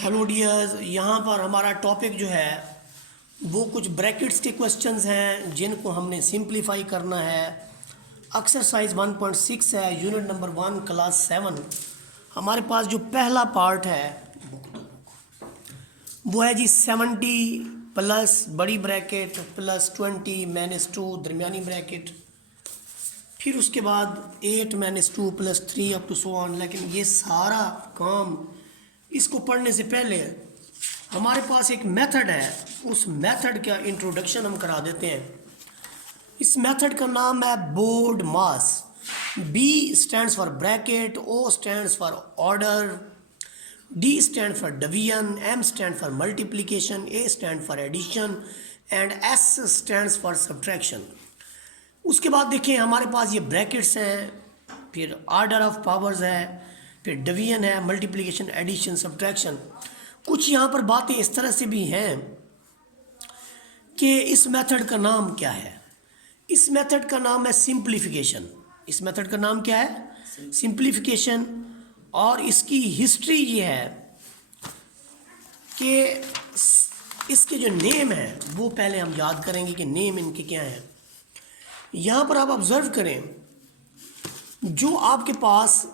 Hello dears, यहाँ पर हमारा टॉपिक जो है वो कुछ ब्रैकेट्स के क्वेश्चंस हैं जिनको हमने सिंपलीफाई करना है। एक्सरसाइज 1.6 है, यूनिट नंबर 1, क्लास 7। हमारे पास जो पहला पार्ट है वो है जी 70 प्लस बड़ी ब्रैकेट प्लस 20 -2 दरमियानी ब्रैकेट, फिर उसके बाद 8 -2 plus 3 up to so on. लेकिन ये सारा काम इसको पढ़ने से पहले हमारे पास एक मेथड है, उस मेथड का इंट्रोडक्शन हम करा देते हैं। इस मेथड का नाम है BODMAS. B stands for bracket, O stands for order, D stand for division, M stand for multiplication, A stand for addition and S stands for subtraction. उसके बाद देखिए हमारे पास ये ब्रैकेट्स हैं, फिर ऑर्डर ऑफ पावर्स है, फिर division है, मल्टीप्लिकेशन, एडिशन, सब्ट्रैक्शन। कुछ यहाँ पर बातें इस तरह से भी हैं कि इस मेथड का नाम क्या है। इस मेथड का नाम है सिंप्लीफिकेशन। इस मेथड का नाम क्या है? सिंप्लीफिकेशन। और इसकी हिस्ट्री ये है कि इसके जो नेम है वो पहले हम याद करेंगे कि नेम इनके क्या हैं। यहाँ पर आप ऑब्जर्व करें, जो आपके पास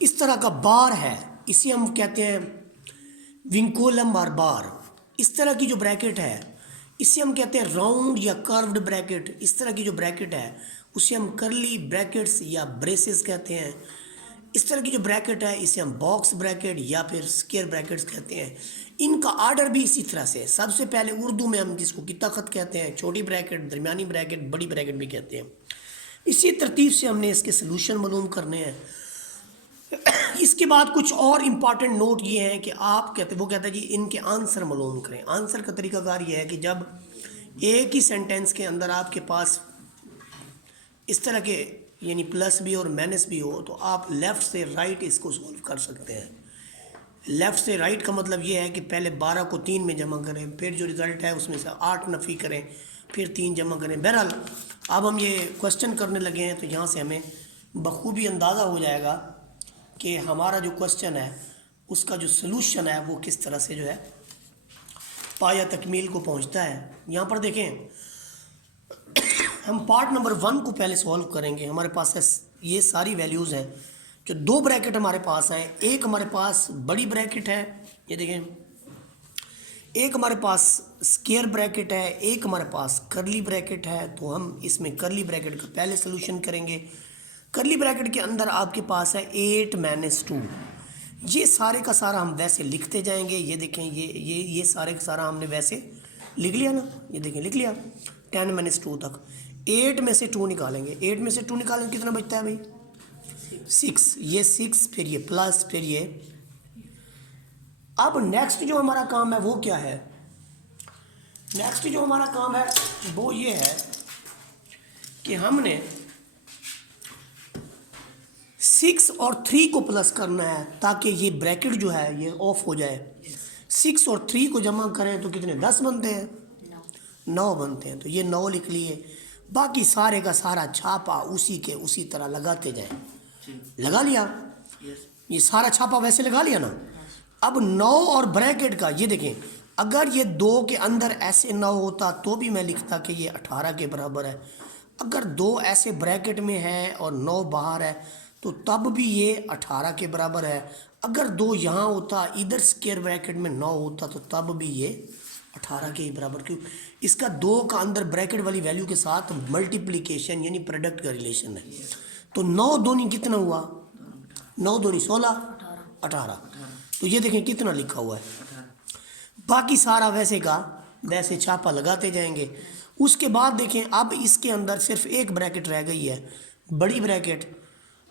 इस तरह का बार है इसे हम कहते हैं विंकोलम और बार। इस तरह की जो ब्रैकेट है इसे हम कहते हैं राउंड या कर्व्ड ब्रैकेट। इस तरह की जो ब्रैकेट है उसे हम कर्ली ब्रैकेट्स या ब्रेसेस कहते हैं। इस तरह की जो ब्रैकेट है इसे हम बॉक्स ब्रैकेट या फिर स्क्वायर ब्रैकेट्स कहते हैं। इनका आर्डर भी इसी तरह से, सबसे पहले उर्दू में हम जिसको कित्ता खत कहते हैं, छोटी ब्रैकेट, दरमियानी ब्रैकेट, बड़ी ब्रैकेट भी कहते हैं। इसी तरतीब से हमने इसके सलूशन मालूम करने हैं। इसके बाद कुछ और इम्पॉर्टेंट नोट ये हैं कि आप वो कहते हैं जी इनके आंसर मालूम करें। आंसर का तरीकाकार ये है कि जब एक ही सेंटेंस के अंदर आपके पास इस तरह के यानी प्लस भी और माइनस भी हो तो आप लेफ़्ट से राइट इसको सॉल्व कर सकते हैं। लेफ़्ट से राइट का मतलब ये है कि पहले 12 को 3 में जमा करें, फिर जो रिज़ल्ट है उसमें से 8 नफ़ी करें, फिर 3 जमा करें। बहरहाल अब हम ये क्वेश्चन करने लगे हैं तो यहाँ से हमें बखूबी अंदाज़ा हो जाएगा कि हमारा जो क्वेश्चन है उसका जो सलूशन है वो किस तरह से जो है पाया तकमील को पहुंचता है। यहाँ पर देखें हम पार्ट नंबर 1 को पहले सॉल्व करेंगे। हमारे पास है ये सारी वैल्यूज़ हैं, जो दो ब्रैकेट हमारे पास हैं। एक हमारे पास बड़ी ब्रैकेट है, ये देखें, एक हमारे पास स्क्वायर ब्रैकेट है, एक हमारे पास कर्ली ब्रैकेट है। तो हम इसमें कर्ली ब्रैकेट का पहले सलूशन करेंगे। कर्ली ब्रैकेट के अंदर आपके पास है 8 -2। ये सारे का सारा हम वैसे लिखते जाएंगे। ये देखें, ये सारे का सारा हमने वैसे लिख लिया ना, ये देखें लिख लिया 10 -2 तक। 8 में से 2 निकालेंगे, 8 में से 2 निकालेंगे कितना बचता है भाई? 6। ये 6, फिर ये प्लस, फिर ये। अब नेक्स्ट जो हमारा काम है वो क्या है? नेक्स्ट जो हमारा काम है वो ये है कि हमने 6 और 3 को प्लस करना है ताकि ये ब्रैकेट जो है ये ऑफ हो जाए। 6 और 3 को जमा करें तो कितने 10 बनते हैं? 9 बनते हैं। तो ये 9 लिख लिए। बाकी सारे का सारा छापा उसी के उसी तरह लगाते जाएं। लगा लिया? ये सारा छापा वैसे लगा लिया ना। अब 9 और ब्रैकेट का ये देखें, अगर ये 2 के अंदर ऐसे 9 होता तो भी मैं लिखता कि ये 18 के बराबर है। अगर 2 ऐसे ब्रैकेट में है और 9 बाहर है तो तब भी ये 18 के बराबर है। अगर 2 यहाँ होता, इधर स्क्वायर ब्रैकेट में 9 होता तो तब भी ये 18 के ही बराबर। क्यों? इसका 2 का अंदर ब्रैकेट वाली वैल्यू के साथ मल्टीप्लिकेशन यानी प्रोडक्ट का रिलेशन है। तो 9 दूनी कितना हुआ? 9 दूनी 16, 18। तो ये देखें कितना लिखा हुआ है। बाकी सारा वैसे का वैसे छापा लगाते जाएंगे। उसके बाद देखें अब इसके अंदर सिर्फ एक ब्रैकेट रह गई है, बड़ी ब्रैकेट।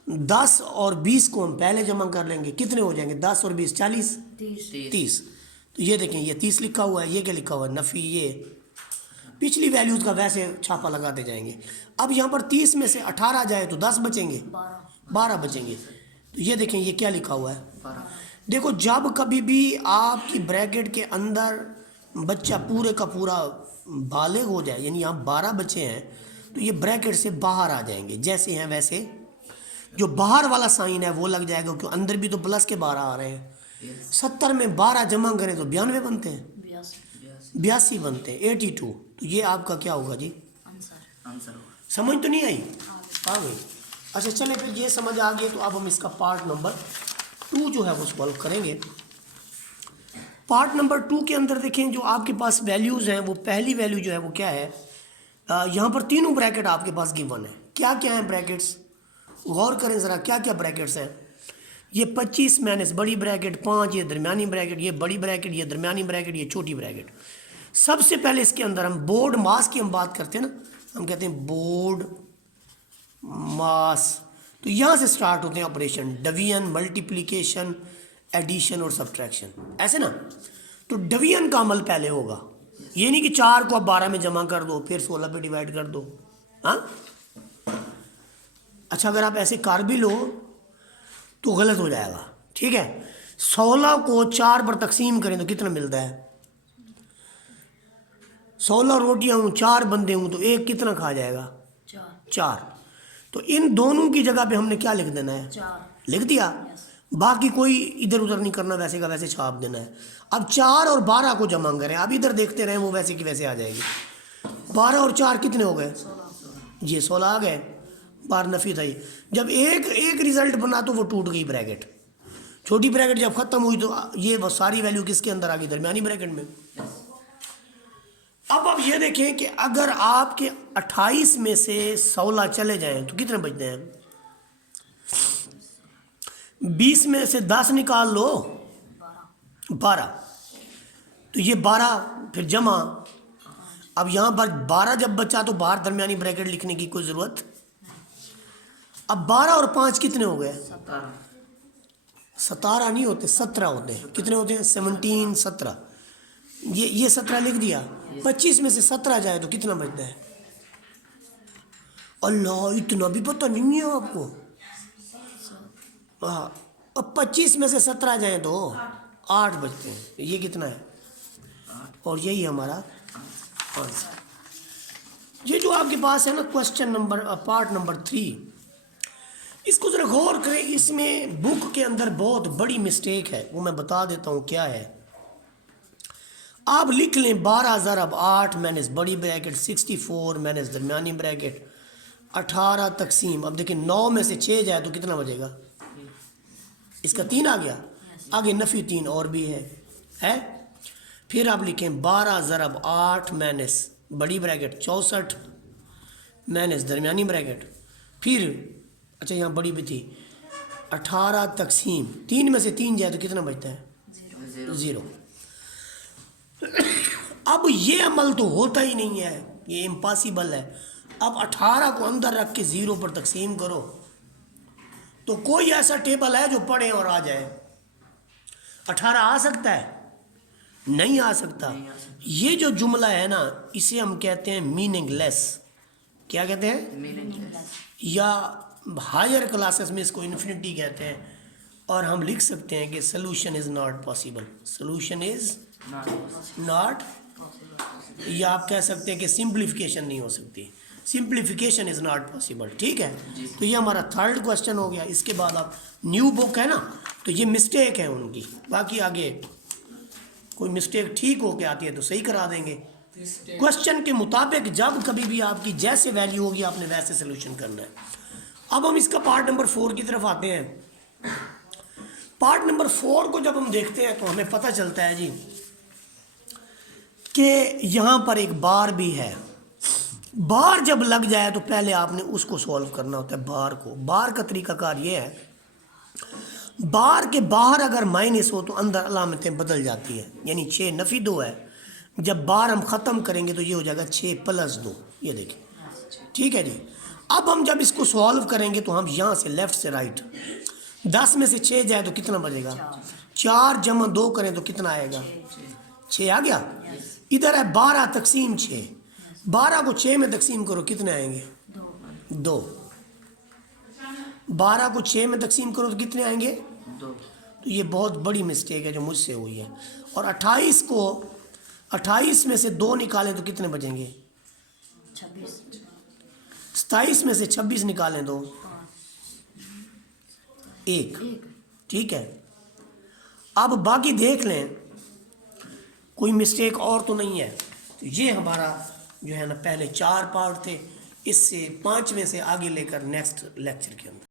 10 और 20 को हम पहले जमा कर लेंगे, कितने हो जाएंगे? 10 और 20 40, 30। तो ये देखें ये 30 लिखा हुआ है, ये क्या लिखा हुआ है? नफ़ी। ये पिछली वैल्यूज़ का वैसे छापा लगाते जाएंगे। अब यहाँ पर 30 में से 18 जाए तो 10 बचेंगे, 12 बचेंगे। तो ये देखें ये क्या लिखा हुआ है? देखो, जब कभी भी आपकी ब्रैकेट के अंदर बच्चा पूरे का पूरा बालिग हो जाए, यानी यहाँ 12 बच्चे हैं, तो ये ब्रैकेट से बाहर आ जाएंगे। जैसे हैं वैसे जो बाहर वाला साइन है वो लग जाएगा, क्योंकि अंदर भी तो प्लस के 12 आ रहे हैं। 70 में 12 जमा करें तो 92 बनते हैं, 82 बनते हैं, 82। तो ये आपका क्या होगा जी? आंसर समझ तो नहीं आई? आ गई। अच्छा चले, फिर ये समझ आ गई तो अब हम इसका पार्ट नंबर 2 जो है वो सॉल्व करेंगे। पार्ट नंबर 2 के अंदर देखें, जो आपके पास वैल्यूज़ हैं वो पहली वैल्यू जो है वो क्या है, यहाँ पर तीनों ब्रैकेट आपके पास गिवन है। क्या क्या है ब्रैकेट्स, गौर करें ज़रा, क्या क्या ब्रैकेट्स हैं। ये 25 माइनस बड़ी ब्रैकेट 5, ये दरमियानी ब्रैकेट, ये बड़ी ब्रैकेट, ये दरमियानी ब्रैकेट, ये छोटी ब्रैकेट। सबसे पहले इसके अंदर हम बोर्ड मास की हम बात करते हैं ना, हम कहते हैं बोर्ड मास। तो यहाँ से स्टार्ट होते हैं ऑपरेशन, डिवीजन, मल्टीप्लिकेशन, एडिशन और सब्ट्रैक्शन, ऐसे ना। तो डिवीजन का अमल पहले होगा, ये नहीं कि 4 को आप 12 में जमा कर दो फिर 16 पे डिवाइड कर दो। हाँ, अच्छा अगर आप ऐसे कर भी लो तो गलत हो जाएगा, ठीक है। 16 को 4 पर तकसीम करें तो कितना मिलता है? 16 रोटियां हूँ, 4 बंदे हूँ, तो एक कितना खा जाएगा? 4। तो इन दोनों की जगह पे हमने क्या लिख देना है? 4 लिख दिया। बाकी कोई इधर उधर नहीं करना, वैसे का वैसे छाप देना है। अब 4 और 12 को जमा करें, अब इधर देखते रहें, वो वैसे की वैसे आ जाएगी। 12 और 4 कितने हो गए? ये 16 आ गए। बार नफी था ये। जब एक रिजल्ट बना तो वो टूट गई ब्रैकेट। छोटी ब्रैकेट जब खत्म हुई तो ये वो सारी वैल्यू किसके अंदर आ गई? दरमियानी ब्रैकेट में। अब आप ये देखें कि अगर आपके 28 में से 16 चले जाएं तो कितने बचते हैं? 20 में से 10 निकाल लो, 12। तो ये 12 फिर जमा। अब यहाँ पर 12 जब बचा तो बाहर दरमियानी ब्रैकेट लिखने की कोई ज़रूरत। अब 12 और 5 कितने हो गए? 17 नहीं होते, 17 होते हैं। कितने होते हैं? 17, 17। ये 17 लिख दिया। 25 में से 17 जाए तो कितना बचता है? अल्लाह, इतना भी पता नहीं है आपको? हाँ, अब 25 में से 17 जाए तो 8 बचते हैं। ये कितना है? और यही हमारा आंसर। ये जो आपके पास है ना क्वेश्चन नंबर पार्ट नंबर 3, इसको जरा गौर करें। इसमें बुक के अंदर बहुत बड़ी मिस्टेक है, वो मैं बता देता हूँ क्या है। आप लिख लें 12 ज़रब 8 माइनस बड़ी ब्रैकेट 64 माइनस दरमियानी ब्रैकेट 18 तकसीम। अब देखिए 9 में से 6 जाए तो कितना बचेगा? इसका 3 आ गया, आगे नफ़ी 3 और भी है। फिर आप लिखें 12 ज़रब 8 माइनस बड़ी ब्रैकेट 64 माइनस दरमियानी ब्रैकेट, फिर अच्छा यहाँ बड़ी भी थी 18 तकसीम 3 में से 3 जाए तो कितना बचता है? 0। अब ये अमल तो होता ही नहीं है, ये इम्पॉसिबल है। अब 18 को अंदर रख के 0 पर तकसीम करो तो कोई ऐसा टेबल है जो पढ़े और आ जाए? 18 आ सकता है? नहीं आ सकता। ये जो जुमला है ना, इसे हम कहते हैं मीनिंगलेस। क्या कहते हैं? मीनिंगलेस। या हायर क्लासेस में इसको इन्फिनिटी कहते हैं। और हम लिख सकते हैं कि solution is not possible, solution is not, या आप कह सकते हैं कि सिंप्लीफिकेशन नहीं हो सकती, सिंप्लीफिकेशन इज़ नॉट पॉसिबल। ठीक है, तो ये हमारा थर्ड क्वेश्चन हो गया। इसके बाद आप न्यू बुक है ना, तो ये मिस्टेक है उनकी। बाकी आगे कोई मिस्टेक ठीक होके आती है तो सही करा देंगे। क्वेश्चन के मुताबिक जब कभी भी आपकी जैसे वैल्यू होगी आपने वैसे सोल्यूशन करना है। अब हम इसका पार्ट नंबर 4 की तरफ आते हैं। पार्ट नंबर 4 को जब हम देखते हैं तो हमें पता चलता है जी कि यहाँ पर एक बार भी है। बार जब लग जाए तो पहले आपने उसको सॉल्व करना होता है। बार को, बार का तरीकाकार ये है, बार के बाहर अगर माइनस हो तो अंदर अलामतें बदल जाती है। यानी 6 नफ़ी 2 है, जब बार हम ख़त्म करेंगे तो ये हो जाएगा 6 + 2। ये देखिए, ठीक है जी। अब हम जब इसको सॉल्व करेंगे तो हम यहाँ से लेफ़्ट से राइट, 10 में से 6 जाए तो कितना बचेगा? 4 जमा 2 करें तो कितना आएगा? 6 आ गया। इधर है 12 तकसीम 6, 12 को 6 में तकसीम करो कितने आएंगे? 2। 12 को 6 में तकसीम करो तो कितने आएंगे? 2। तो ये बहुत बड़ी मिस्टेक है जो मुझसे हुई है। और 28 को 28 में से 2 निकालें तो कितने बचेंगे? 26। 27 में से 26 निकालें तो 1। ठीक है। अब बाकी देख लें कोई मिस्टेक और तो नहीं है। तो ये हमारा जो है ना पहले 4 पार्ट थे, इससे 5वें से आगे लेकर नेक्स्ट लेक्चर के अंदर।